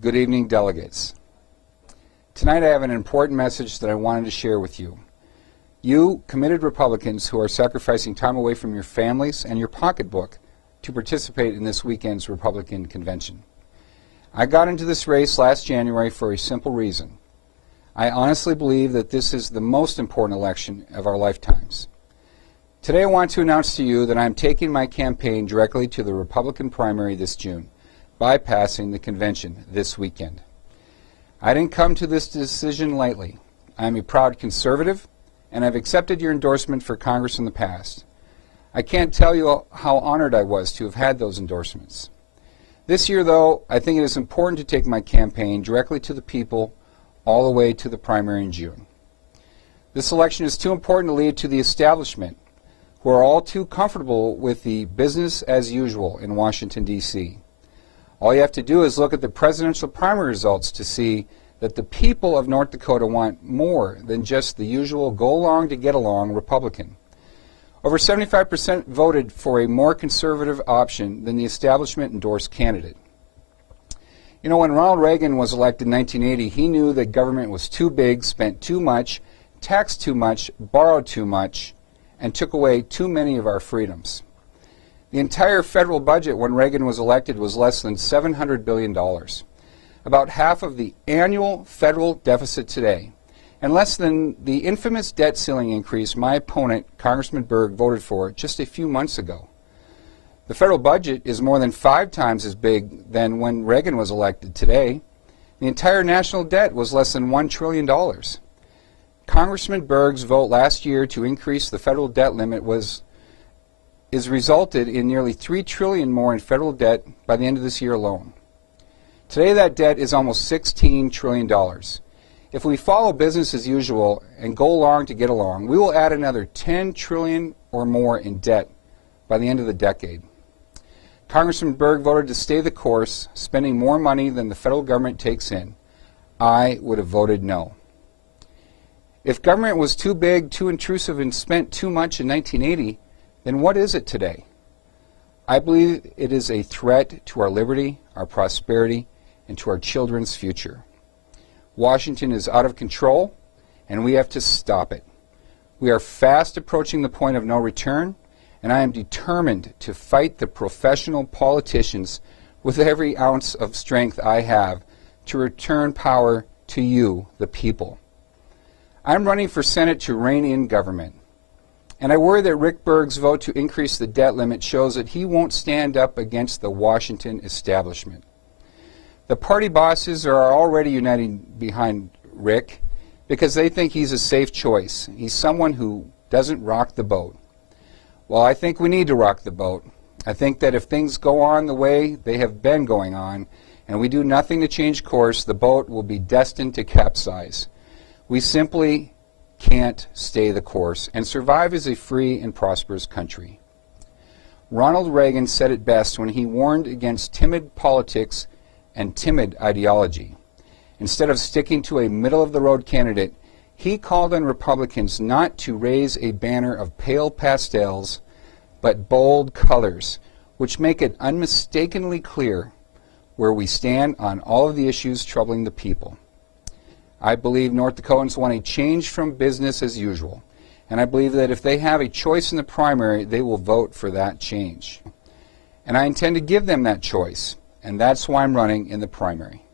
Good evening, delegates. Tonight I have an important message that I wanted to share with you. You, committed Republicans who are sacrificing time away from your families and your pocketbook to participate in this weekend's Republican convention. I got into this race last January for a simple reason. I honestly believe that this is the most important election of our lifetimes. Today I want to announce to you that I am taking my campaign directly to the Republican primary this June, bypassing the convention this weekend. I didn't come to this decision lightly. I am a proud conservative, and I've accepted your endorsement for Congress in the past. I can't tell you how honored I was to have had those endorsements. This year, though, I think it is important to take my campaign directly to the people all the way to the primary in June. This election is too important to leave to the establishment, who are all too comfortable with the business as usual in Washington, D.C. All you have to do is look at the presidential primary results to see that the people of North Dakota want more than just the usual go-along to get-along Republican. Over 75% voted for a more conservative option than the establishment-endorsed candidate. You know, when Ronald Reagan was elected in 1980, he knew that government was too big, spent too much, taxed too much, borrowed too much, and took away too many of our freedoms. The entire federal budget when Reagan was elected was less than $700 billion, about half of the annual federal deficit today, and less than the infamous debt ceiling increase my opponent, Congressman Berg, voted for just a few months ago. The federal budget is more than 5 times as big than when Reagan was elected today. The entire national debt was less than $1 trillion. Congressman Berg's vote last year to increase the federal debt limit is resulted in nearly $3 trillion more in federal debt by the end of this year alone. Today that debt is almost $16 trillion. If we follow business as usual and go along to get along, we will add another $10 trillion or more in debt by the end of the decade. Congressman Berg voted to stay the course, spending more money than the federal government takes in. I would have voted no. If government was too big, too intrusive, and spent too much in 1980, then what is it today? I believe it is a threat to our liberty, our prosperity, and to our children's future. Washington is out of control, and we have to stop it. We are fast approaching the point of no return, and I am determined to fight the professional politicians with every ounce of strength I have to return power to you, the people. I'm running for Senate to rein in government. And I worry that Rick Berg's vote to increase the debt limit shows that he won't stand up against the Washington establishment. The party bosses are already uniting behind Rick because they think he's a safe choice. He's someone who doesn't rock the boat. Well, I think we need to rock the boat. I think that if things go on the way they have been going on, and we do nothing to change course, the boat will be destined to capsize. We simply can't stay the course and survive as a free and prosperous country. Ronald Reagan said it best when he warned against timid politics and timid ideology. Instead of sticking to a middle-of-the-road candidate, he called on Republicans not to raise a banner of pale pastels, but bold colors, which make it unmistakably clear where we stand on all of the issues troubling the people. I believe North Dakotans want a change from business as usual, and I believe that if they have a choice in the primary, they will vote for that change. And I intend to give them that choice, and that's why I'm running in the primary.